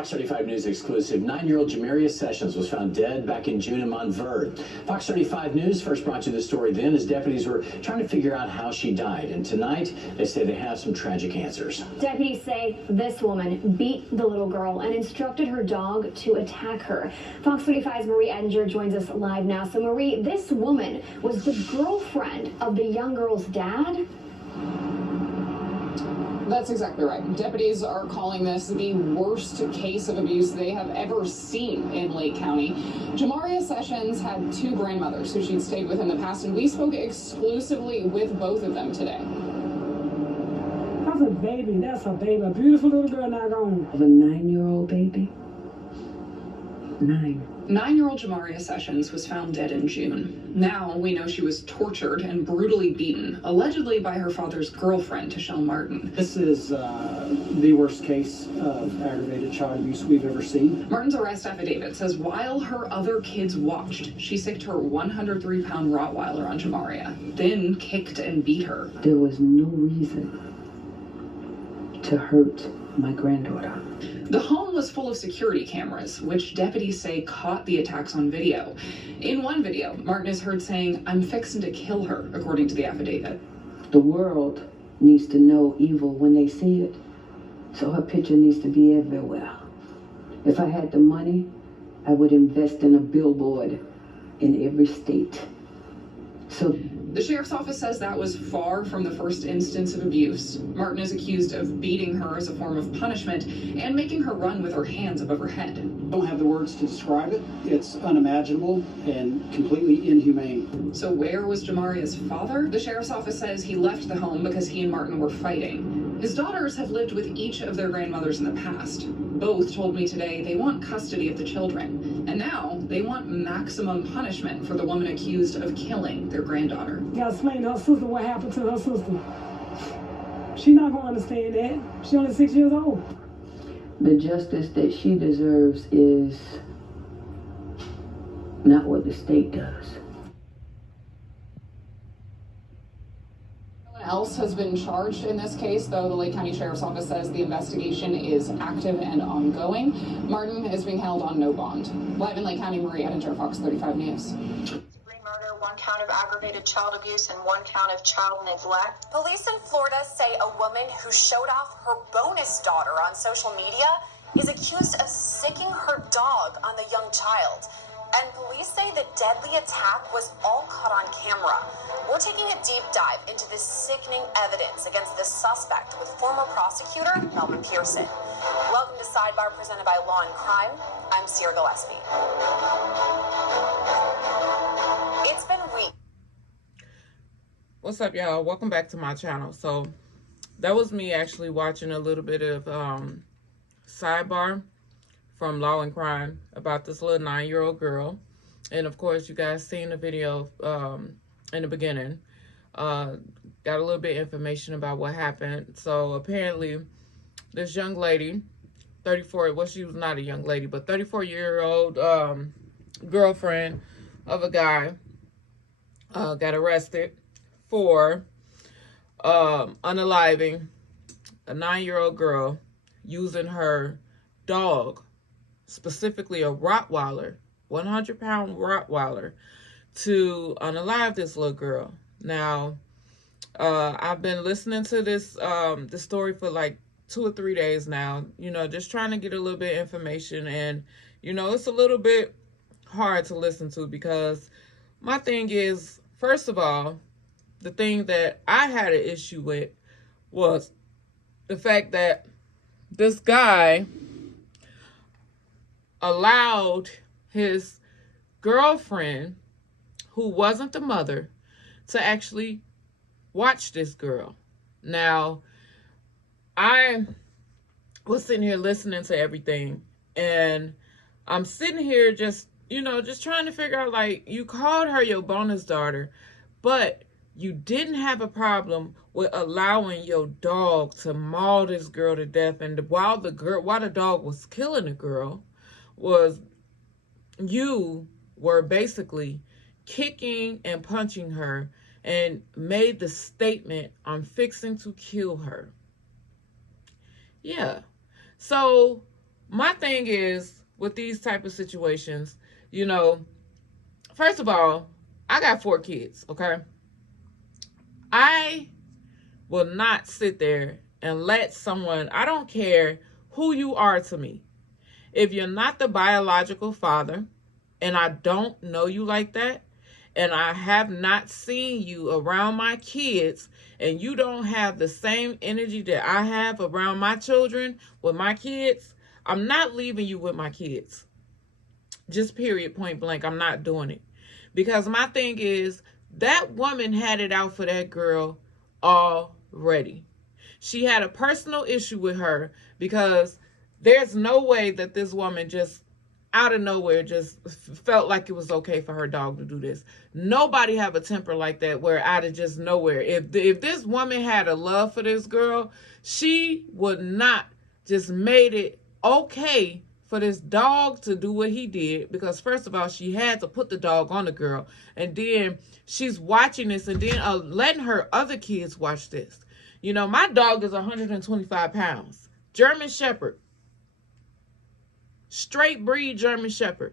Fox 35 News exclusive. 9-year-old Jamaria Sessions was found dead back in June in Montverde. Fox 35 News first brought you the story then as deputies were trying to figure out how she died. And tonight, they say they have some tragic answers. Deputies say this woman beat the little girl and instructed her dog to attack her. Fox 35's Marie Ettinger joins us live now. So Marie, this woman was the girlfriend of the young girl's dad? That's exactly right. Deputies are calling this the worst case of abuse they have ever seen in Lake County. Jamaria Sessions had two grandmothers who she'd stayed with in the past, and we spoke exclusively with both of them today. That's a baby. That's a baby. A beautiful little girl not gone. Of a 9-year-old baby? 9. 9-year-old Jamaria Sessions was found dead in June. Now we know she was tortured and brutally beaten, allegedly by her father's girlfriend, Tashelle Martin. This is the worst case of aggravated child abuse we've ever seen. Martin's arrest affidavit says while her other kids watched, she sicked her 103-pound Rottweiler on Jamaria, then kicked and beat her. There was no reason to hurt my granddaughter. The home was full of security cameras, which deputies say caught the attacks on video. In one video, Martin is heard saying, "I'm fixing to kill her," according to the affidavit. The world needs to know evil when they see it, so her picture needs to be everywhere. If I had the money, I would invest in a billboard in every state. So the sheriff's office says that was far from the first instance of abuse. Martin is accused of beating her as a form of punishment and making her run with her hands above her head. I don't have the words to describe it. It's unimaginable and completely inhumane. So where was Jamaria's father? The sheriff's office says he left the home because he and Martin were fighting. His daughters have lived with each of their grandmothers in the past. Both told me today they want custody of the children. And now they want maximum punishment for the woman accused of killing their granddaughter. You gotta explain to her sister what happened to her sister. She not gonna understand that. She only 6 years old. the justice that she deserves is not what the state does. No one else has been charged in this case, though the Lake County Sheriff's Office says the investigation is active and ongoing. Martin is being held on no bond. Live in Lake County, Marie Ettinger, Fox 35 News. Murder, 1 count of aggravated child abuse, and 1 count of child neglect. Police in Florida say a woman who showed off her bonus daughter on social media is accused of sicking her dog on the young child. And police say the deadly attack was all caught on camera. We're taking a deep dive into this sickening evidence against the suspect with former prosecutor Melvin Pearson. Welcome to Sidebar, presented by Law and Crime. I'm Sierra Gillespie. It's been weeks. What's up, y'all? Welcome back to my channel. So that was me actually watching a little bit of Sidebar from Law and Crime about this little 9-year-old girl. And of course, you guys seen the video in the beginning. Got a little bit of information about what happened. So apparently this young lady, 34, well, she was not a young lady, but 34-year-old girlfriend of a guy got arrested for unaliving a 9-year-old girl using her dog, specifically a Rottweiler, 100-pound Rottweiler, to unalive this little girl. Now, I've been listening to this story for like 2 or 3 days now, you know, just trying to get a little bit of information. And, you know, it's a little bit hard to listen to because my thing is, first of all, the thing that I had an issue with was the fact that this guy allowed his girlfriend, who wasn't the mother, to actually watch this girl. Now, I was sitting here listening to everything, and I'm sitting here just, you know, just trying to figure out, like, you called her your bonus daughter, but you didn't have a problem with allowing your dog to maul this girl to death. And while the dog was killing the girl, you were basically kicking and punching her and made the statement, "I'm fixing to kill her." Yeah. So my thing is with these type of situations, you know, first of all, I got 4 kids, okay? I will not sit there and let someone, I don't care who you are to me. If you're not the biological father, and I don't know you like that, and I have not seen you around my kids, and you don't have the same energy that I have around my children with my kids, I'm not leaving you with my kids. Just period, point blank. I'm not doing it. Because my thing is, that woman had it out for that girl already. She had a personal issue with her because there's no way that this woman just out of nowhere just felt like it was okay for her dog to do this. Nobody have a temper like that where out of just nowhere. If this woman had a love for this girl, she would not just made it okay for this dog to do what he did, because first of all, she had to put the dog on the girl, and then she's watching this, and then letting her other kids watch this. You know, my dog is 125 pounds. German Shepherd. Straight breed German Shepherd.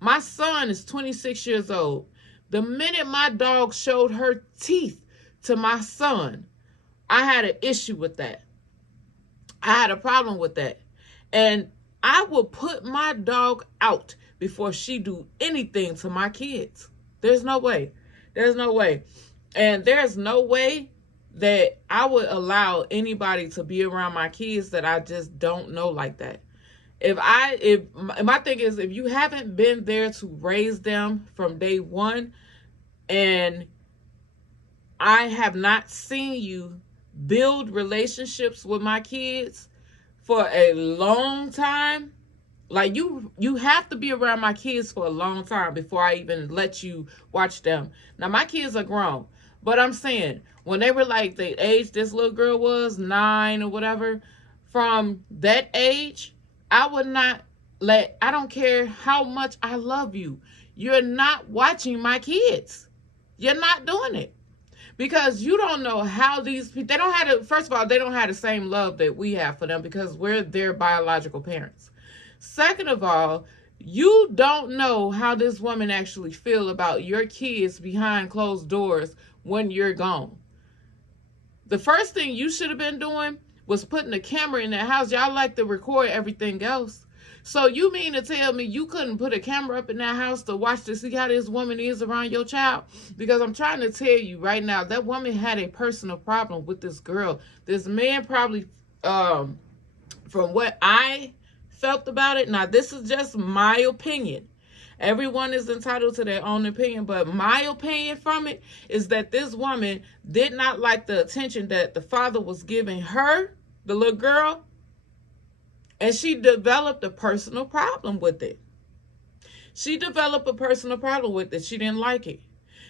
My son is 26 years old. The minute my dog showed her teeth to my son, I had an issue with that. I had a problem with that. And I will put my dog out before she do anything to my kids. There's no way. There's no way. And there's no way that I would allow anybody to be around my kids that I just don't know like that. If my thing is, if you haven't been there to raise them from day one, and I have not seen you build relationships with my kids for a long time, like you have to be around my kids for a long time before I even let you watch them. Now, my kids are grown, but I'm saying, when they were like the age this little girl was, 9 or whatever, from that age, I would not I don't care how much I love you. You're not watching my kids. You're not doing it. Because you don't know how these people, they don't have first of all, they don't have the same love that we have for them because we're their biological parents. Second of all, you don't know how this woman actually feel about your kids behind closed doors when you're gone. The first thing you should have been doing was putting a camera in that house. Y'all like to record everything else. So you mean to tell me you couldn't put a camera up in that house to watch to see how this woman is around your child? Because I'm trying to tell you right now, that woman had a personal problem with this girl. This man probably, from what I felt about it, now this is just my opinion. Everyone is entitled to their own opinion, but my opinion from it is that this woman did not like the attention that the father was giving her, the little girl, and she developed a personal problem with it. She developed a personal problem with it. She didn't like it.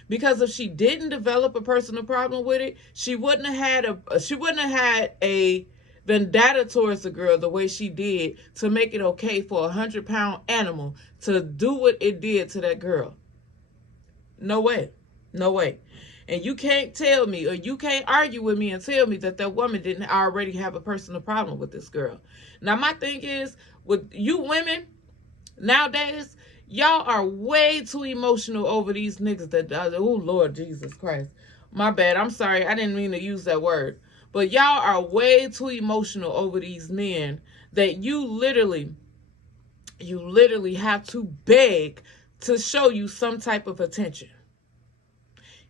Because if she didn't develop a personal problem with it, she wouldn't have had a vendetta towards the girl the way she did to make it okay for a 100-pound animal to do what it did to that girl. No way. No way. And you can't tell me, or you can't argue with me and tell me that that woman didn't already have a personal problem with this girl. Now, my thing is, with you women nowadays, y'all are way too emotional over these niggas that, oh, Lord Jesus Christ. My bad. I'm sorry. I didn't mean to use that word. But y'all are way too emotional over these men that you literally have to beg to show you some type of attention.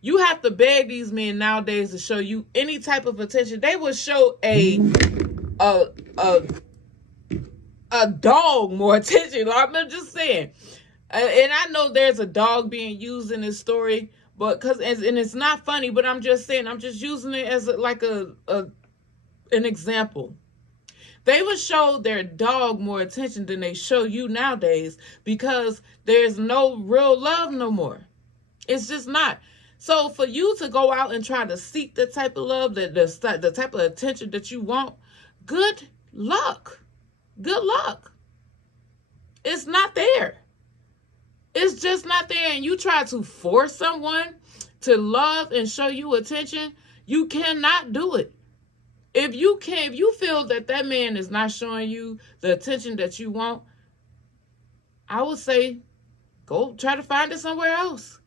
You have to beg these men nowadays to show you any type of attention. They will show a dog more attention. I'm just saying. And I know there's a dog being used in this story, but and it's not funny, but I'm just saying, I'm just using it as an example. They will show their dog more attention than they show you nowadays because there's no real love no more. It's just not. So for you to go out and try to seek the type of love, the type of attention that you want, good luck. Good luck. It's not there. It's just not there. And you try to force someone to love and show you attention, you cannot do it. If you feel that that man is not showing you the attention that you want, I would say go try to find it somewhere else.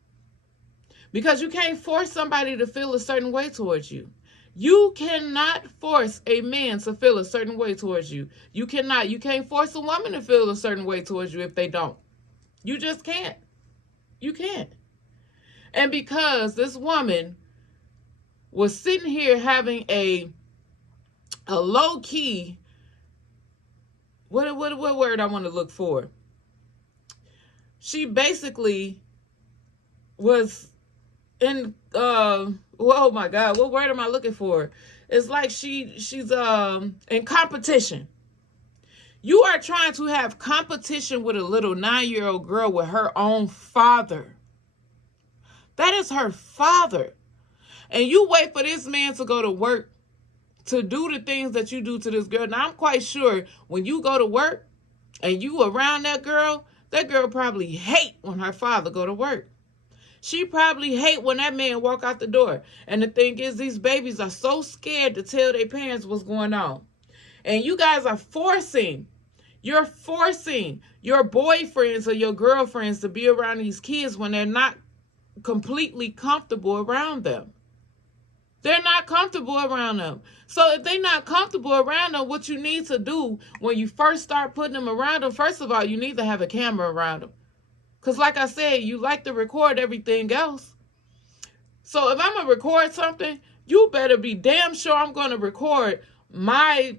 Because you can't force somebody to feel a certain way towards you. You cannot force a man to feel a certain way towards you. You cannot. You can't force a woman to feel a certain way towards you if they don't. You just can't. You can't. And because this woman was sitting here having a low-key, what word I want to look for? She basically was in oh my God, what word am I looking for? It's like she's in competition. You are trying to have competition with a little 9-year-old girl with her own father. That is her father. And you wait for this man to go to work to do the things that you do to this girl. Now, I'm quite sure when you go to work and you around that girl probably hate when her father go to work. She probably hate when that man walk out the door. And the thing is, these babies are so scared to tell their parents what's going on. And you guys are forcing your boyfriends or your girlfriends to be around these kids when they're not completely comfortable around them. They're not comfortable around them. So if they're not comfortable around them, what you need to do when you first start putting them around them, first of all, you need to have a camera around them. Because like I said, you like to record everything else. So if I'm going to record something, you better be damn sure I'm going to record my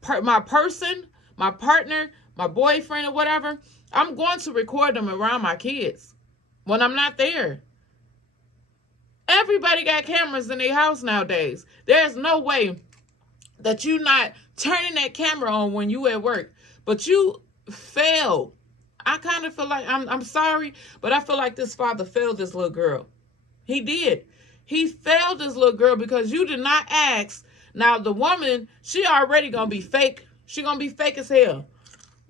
person, my partner, my boyfriend or whatever. I'm going to record them around my kids when I'm not there. Everybody got cameras in their house nowadays. There's no way that you're not turning that camera on when you at work. But you failed. I kind of feel like, I'm sorry, but I feel like this father failed this little girl. He did. He failed this little girl because you did not ask. Now, the woman, she already going to be fake. She going to be fake as hell.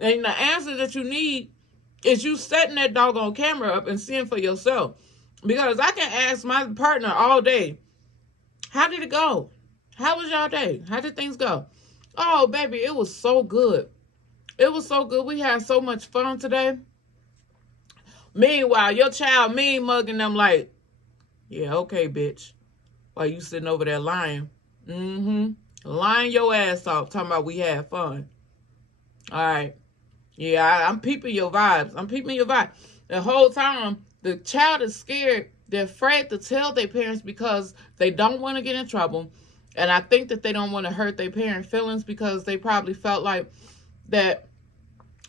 And the answer that you need is you setting that doggone camera up and seeing for yourself. Because I can ask my partner all day, how did it go? How was y'all day? How did things go? Oh, baby, it was so good. It was so good. We had so much fun today. Meanwhile, your child mean mugging them like, yeah, okay, bitch. While you sitting over there lying. Lying your ass off, talking about we had fun. All right. Yeah, I'm peeping your vibes. I'm peeping your vibe. The whole time, the child is scared. They're afraid to tell their parents because they don't want to get in trouble. And I think that they don't want to hurt their parents' feelings because they probably felt like that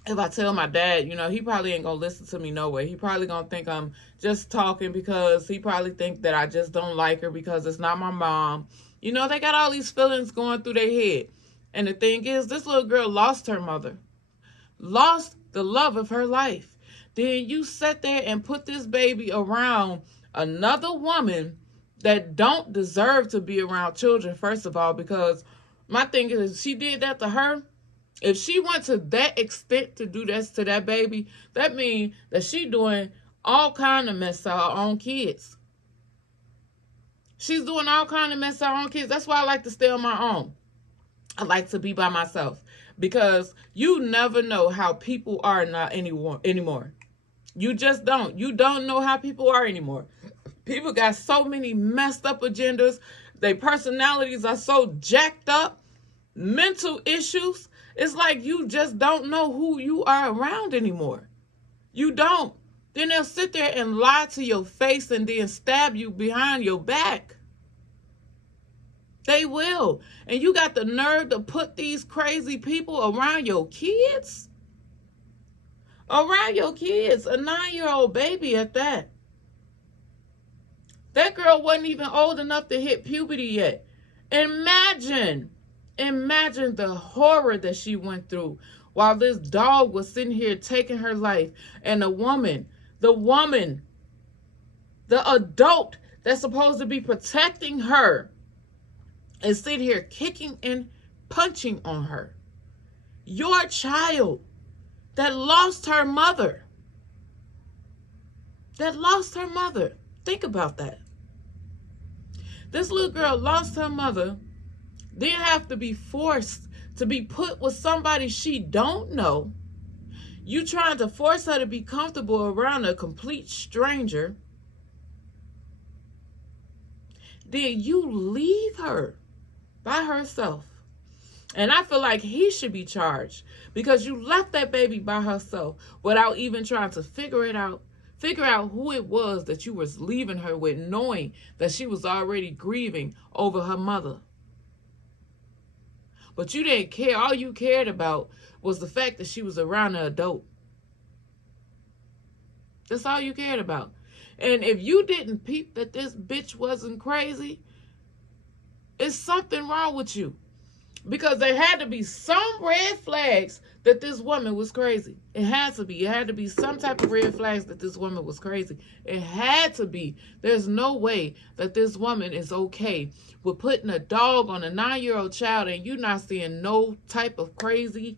if I tell my dad, you know, he probably ain't going to listen to me no way. He probably going to think I'm just talking because he probably think that I just don't like her because it's not my mom. You know, they got all these feelings going through their head. And the thing is, this little girl lost her mother. Lost the love of her life. Then you sit there and put this baby around another woman that don't deserve to be around children, first of all, because my thing is, if she did that to her, if she went to that extent to do this to that baby, that means that she doing all kind of mess to her own kids. She's doing all kind of mess to her own kids. That's why I like to stay on my own. I like to be by myself because you never know how people are not anymore. You just don't. You don't know how people are anymore. People got so many messed up agendas. Their personalities are so jacked up. Mental issues. It's like you just don't know who you are around anymore. You don't. Then they'll sit there and lie to your face and then stab you behind your back. They will. And you got the nerve to put these crazy people around your kids? Around your kids. A 9-year-old baby at that. That girl wasn't even old enough to hit puberty yet. Imagine the horror that she went through while this dog was sitting here taking her life. And the adult that's supposed to be protecting her is sitting here kicking and punching on her. Your child that lost her mother. Think about that. This little girl lost her mother then have to be forced to be put with somebody she don't know. You trying to force her to be comfortable around a complete stranger. Then you leave her by herself. And I feel like he should be charged because you left that baby by herself without even trying to figure out who it was that you was leaving her with, knowing that she was already grieving over her mother. But you didn't care. All you cared about was the fact that she was around an adult. That's all you cared about. And if you didn't peep that this bitch wasn't crazy, it's something wrong with you. Because there had to be some red flags that this woman was crazy. It had to be. It had to be some type of red flags that this woman was crazy. It had to be. There's no way that this woman is okay with putting a dog on a 9-year-old child and you not seeing no type of crazy.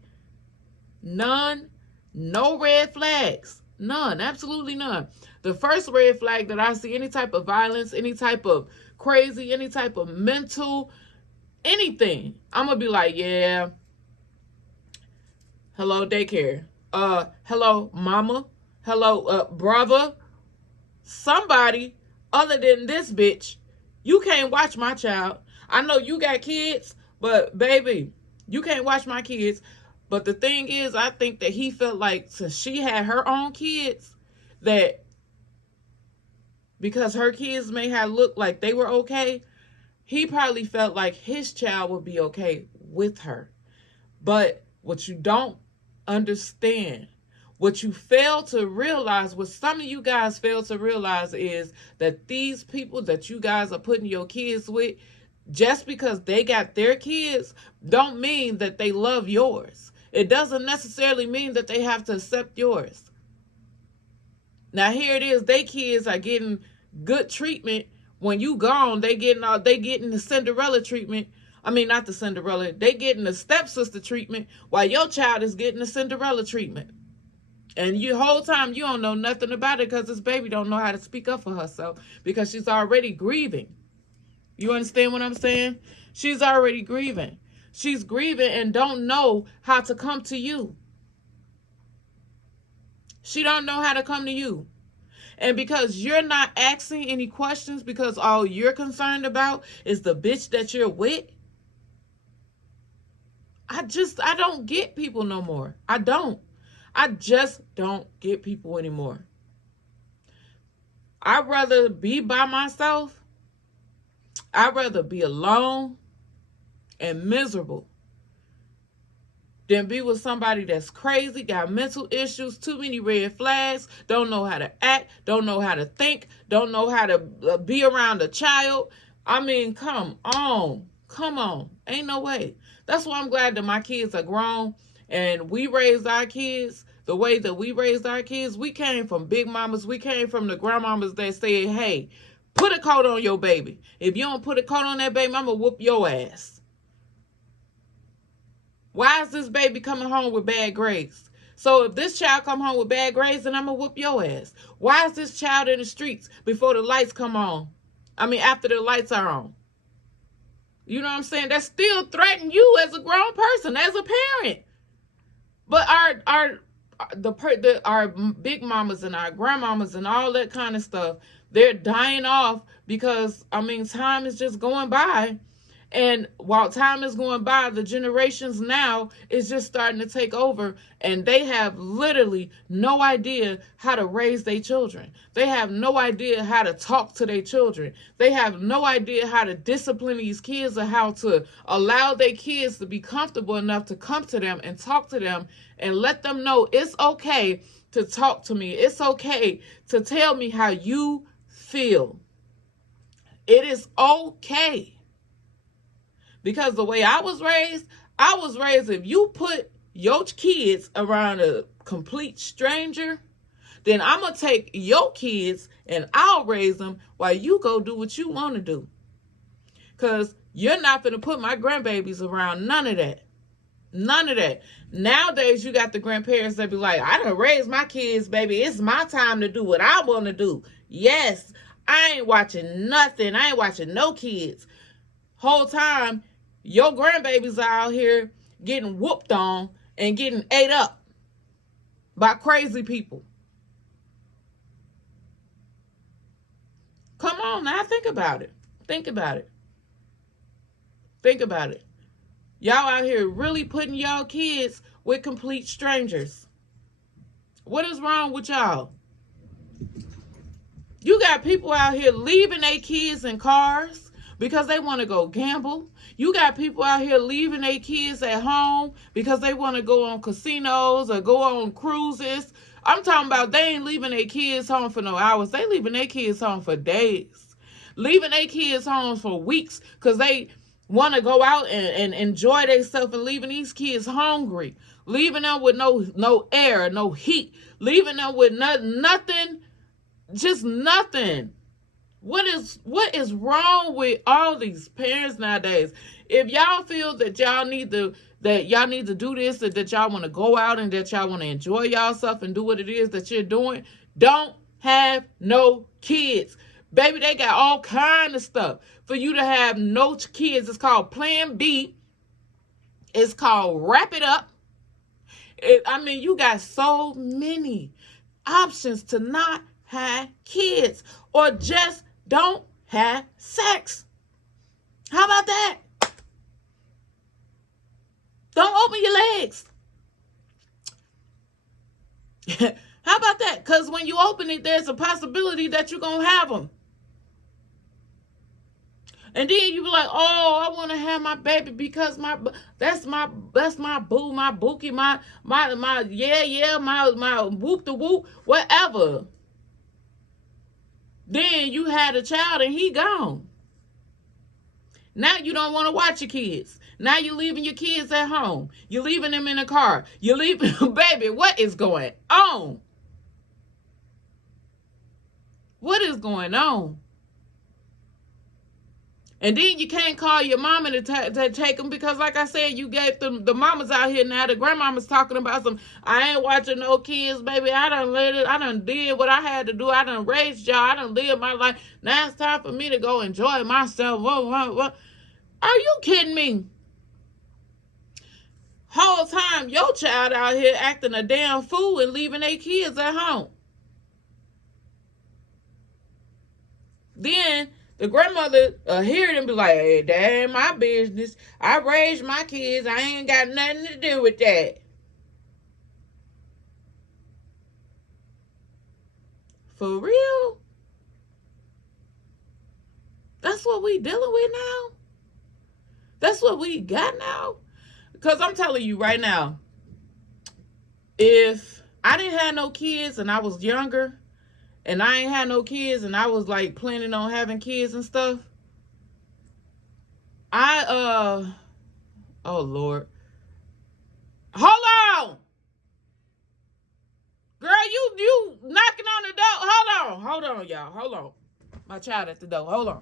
None. No red flags. None. Absolutely none. The first red flag that I see, any type of violence, any type of crazy, any type of mental, anything, I'm gonna be like, yeah, hello daycare, hello mama, hello brother, somebody other than this bitch. You can't watch my child. I know you got kids, but baby, you can't watch my kids. But the thing is, I think that he felt like since she had her own kids, that because her kids may have looked like they were okay, he probably felt like his child would be okay with her. But what you don't understand, what you fail to realize, what some of you guys fail to realize is that these people that you guys are putting your kids with, just because they got their kids, don't mean that they love yours. It doesn't necessarily mean that they have to accept yours. Now here it is, they kids are getting good treatment. When you gone, they getting the Cinderella treatment. I mean, not the Cinderella. They getting the stepsister treatment while your child is getting the Cinderella treatment. And you whole time you don't know nothing about it because this baby don't know how to speak up for herself because she's already grieving. You understand what I'm saying? She's already grieving. She's grieving and don't know how to come to you. She don't know how to come to you. And because you're not asking any questions, because all you're concerned about is the bitch that you're with, I don't get people no more. I just don't get people anymore. I'd rather be by myself. I'd rather be alone and miserable than be with somebody that's crazy, got mental issues, too many red flags, don't know how to act, don't know how to think, don't know how to be around a child. I mean, come on. Ain't no way. That's why I'm glad that my kids are grown and we raised our kids the way that we raised our kids. We came from big mamas. We came from the grandmamas that said, hey, put a coat on your baby. If you don't put a coat on that baby, I'm going to whoop your ass. Why is this baby coming home with bad grades? So if this child come home with bad grades, then I'm going to whoop your ass. Why is this child in the streets before the lights come on? I mean, after the lights are on. You know what I'm saying? That still threaten you as a grown person, as a parent. But our big mamas and our grandmamas and all that kind of stuff, they're dying off because, I mean, time is just going by. And while time is going by, the generations now is just starting to take over. And they have literally no idea how to raise their children. They have no idea how to talk to their children. They have no idea how to discipline these kids or how to allow their kids to be comfortable enough to come to them and talk to them and let them know it's okay to talk to me. It's okay to tell me how you feel. It is okay. Because the way I was raised if you put your kids around a complete stranger, then I'm going to take your kids and I'll raise them while you go do what you want to do. Because you're not going to put my grandbabies around none of that. None of that. Nowadays, you got the grandparents that be like, I done raised my kids, baby. It's my time to do what I want to do. Yes, I ain't watching nothing. I ain't watching no kids. Whole time, Your grandbabies are out here getting whooped on and getting ate up by crazy people. Come on now, think about it. Think about it. Think about it. Y'all out here really putting y'all kids with complete strangers. What is wrong with y'all? You got people out here leaving their kids in cars because they want to go gamble. You got people out here leaving their kids at home because they want to go on casinos or go on cruises. I'm talking about they ain't leaving their kids home for no hours. They leaving their kids home for days. Leaving their kids home for weeks because they want to go out and enjoy themselves, and leaving these kids hungry. Leaving them with no air, no heat. Leaving them with nothing, just nothing. What is wrong with all these parents nowadays? If y'all feel that y'all need to do this, and that y'all want to go out and that y'all want to enjoy yourself and do what it is that you're doing, don't have no kids. Baby, they got all kind of stuff for you to have no kids. It's called Plan B. It's called Wrap It Up. You got so many options to not have kids, or just don't have sex. How about that? Don't open your legs. How about that? Because when you open it, there's a possibility that you're going to have them. And then you be like, oh, I want to have my baby because that's my boo, my bookie, my whoop the whoop, whatever. Then you had a child and he gone. Now you don't want to watch your kids. Now you're leaving your kids at home. You're leaving them in the car. You're leaving, baby, what is going on? What is going on? And then you can't call your mama to take them because, like I said, you gave them the mamas out here now. The grandmama's talking about some, I ain't watching no kids, baby. I done did what I had to do. I done raised y'all. I done lived my life. Now it's time for me to go enjoy myself. Whoa. Are you kidding me? Whole time your child out here acting a damn fool and leaving their kids at home. Then the grandmother hear it and be like, hey, that ain't my business. I raised my kids. I ain't got nothing to do with that. For real? That's what we dealing with now? That's what we got now? Because I'm telling you right now, if I didn't have no kids and I was younger, and I ain't had no kids and I was like planning on having kids and stuff, oh Lord. Hold on. Girl, you knocking on the door. Hold on, y'all. Hold on. My child at the door. Hold on.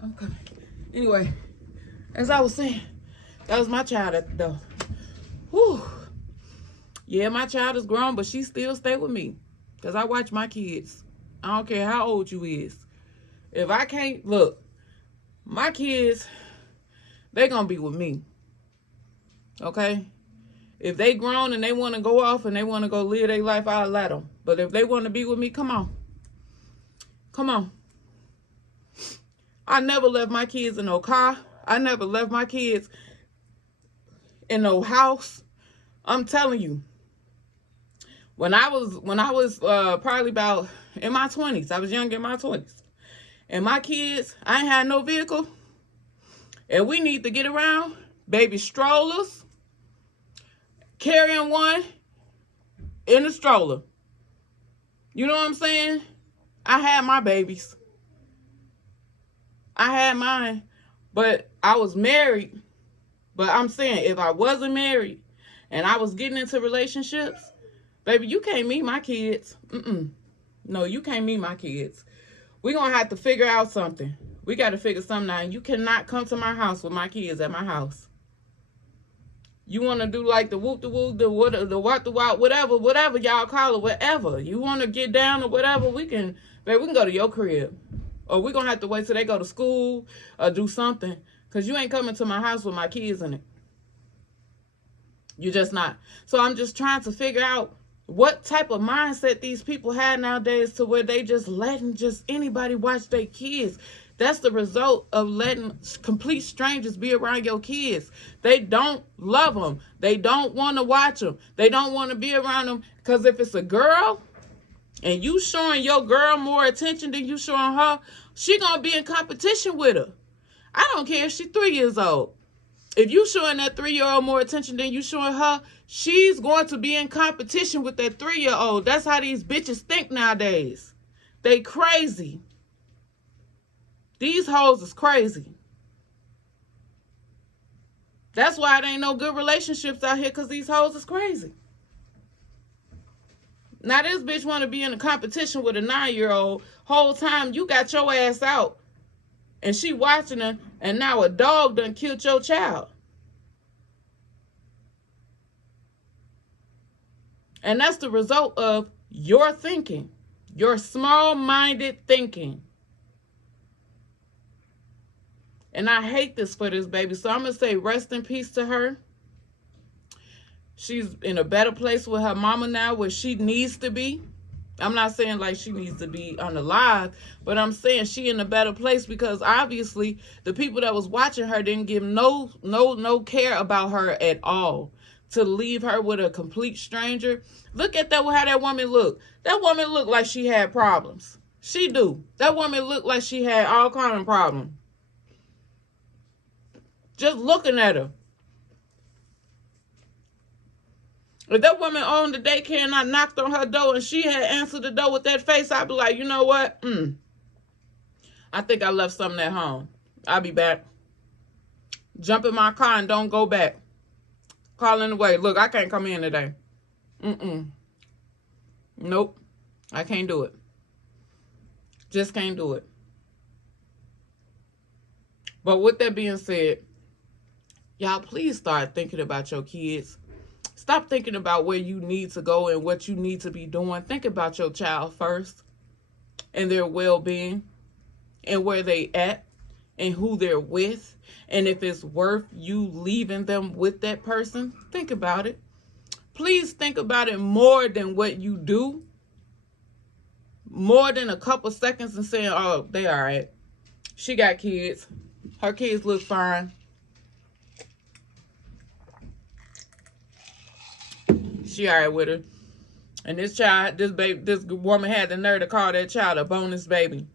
I'm coming. Anyway, as I was saying, that was my child at the door. Whew. Yeah, my child is grown, but she still stay with me. Because I watch my kids. I don't care how old you is. If I can't, look, my kids, they gonna be with me. Okay? If they grown and they want to go off and they want to go live their life, I'll let them. But if they want to be with me, come on. Come on. I never left my kids in no car. I never left my kids in no house. I'm telling you. When I was probably about in my 20s, I was young in my 20s. And my kids, I ain't had no vehicle. And we need to get around. Baby strollers. Carrying one in a stroller. You know what I'm saying? I had my babies. I had mine, but I was married. But I'm saying, if I wasn't married and I was getting into relationships, baby, you can't meet my kids. No, you can't meet my kids. We're going to have to figure out something. We got to figure something out. You cannot come to my house with my kids at my house. You want to do like the whoop, the whoop, the what, the what, the what, whatever y'all call it, whatever. You want to get down or whatever, we can go to your crib. Or we're going to have to wait till they go to school or do something. Because you ain't coming to my house with my kids in it. You're just not. So I'm just trying to figure out what type of mindset these people have nowadays to where they just letting just anybody watch their kids. That's the result of letting complete strangers be around your kids. They don't love them. They don't want to watch them. They don't want to be around them. Because if it's a girl and you showing your girl more attention than you showing her, she going to be in competition with her. I don't care if she's 3 years old. If you showing that 3-year-old more attention than you showing her, she's going to be in competition with that 3-year-old. That's how these bitches think nowadays. They crazy. These hoes is crazy. That's why it ain't no good relationships out here, because these hoes is crazy. Now this bitch want to be in a competition with a 9-year-old. Whole time you got your ass out. And she watching her, and now a dog done killed your child. And that's the result of your thinking. Your small-minded thinking. And I hate this for this baby. So I'm going to say rest in peace to her. She's in a better place with her mama now, where she needs to be. I'm not saying like she needs to be unalive, but I'm saying she in a better place, because obviously the people that was watching her didn't give no care about her at all. To leave her with a complete stranger. Look at that, how that woman look. That woman looked like she had problems. She do. That woman looked like she had all kind of problems. Just looking at her. If that woman owned the daycare and I knocked on her door and she had answered the door with that face, I'd be like, you know what? I think I left something at home. I'll be back. Jump in my car and don't go back. Calling away. Look, I can't come in today. Nope. I can't do it. Just can't do it. But with that being said, y'all, please start thinking about your kids. Stop thinking about where you need to go and what you need to be doing. Think about your child first and their well-being and where they at and who they're with. And if it's worth you leaving them with that person, think about it. Please think about it more than what you do. More than a couple seconds and saying, oh, they all right. She got kids. Her kids look fine. She all right with her. And this child, this woman had the nerve to call that child a bonus baby.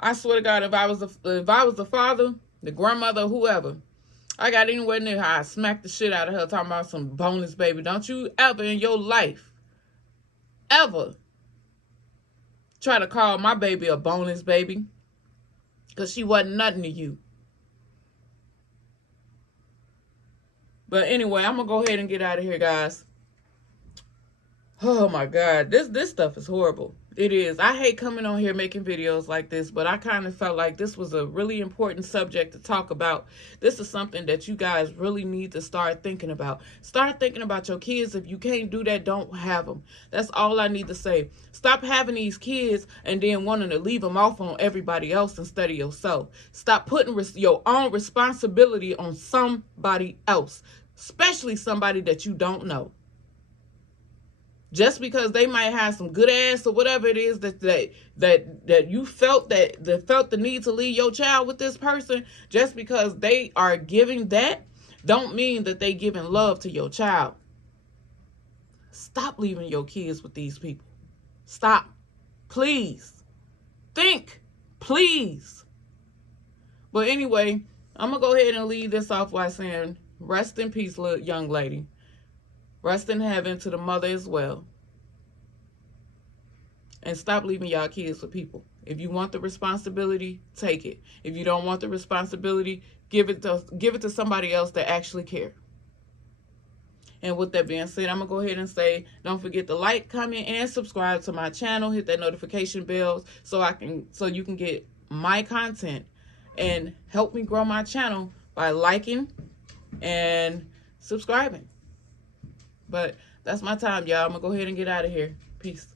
I swear to God, if I was the father, the grandmother, whoever, I got anywhere near her, I smacked the shit out of her talking about some bonus baby. Don't you ever in your life, ever, try to call my baby a bonus baby. Because she wasn't nothing to you. But anyway, I'm going to go ahead and get out of here, guys. Oh, my God. This stuff is horrible. It is. I hate coming on here making videos like this, but I kind of felt like this was a really important subject to talk about. This is something that you guys really need to start thinking about. Start thinking about your kids. If you can't do that, don't have them. That's all I need to say. Stop having these kids and then wanting to leave them off on everybody else instead of yourself. Stop putting your own responsibility on somebody else, especially somebody that you don't know. Just because they might have some good ass or whatever it is that you felt felt the need to leave your child with this person, just because they are giving that, don't mean that they giving love to your child. Stop leaving your kids with these people. Stop. Please. Think. Please. But anyway, I'm going to go ahead and leave this off by saying, rest in peace, little young lady. Rest in heaven to the mother as well. And stop leaving y'all kids for people. If you want the responsibility, take it. If you don't want the responsibility, give it to somebody else that actually care. And with that being said, I'm going to go ahead and say, don't forget to like, comment, and subscribe to my channel. Hit that notification bell so you can get my content and help me grow my channel by liking and subscribing. But that's my time, y'all. I'm going to go ahead and get out of here. Peace.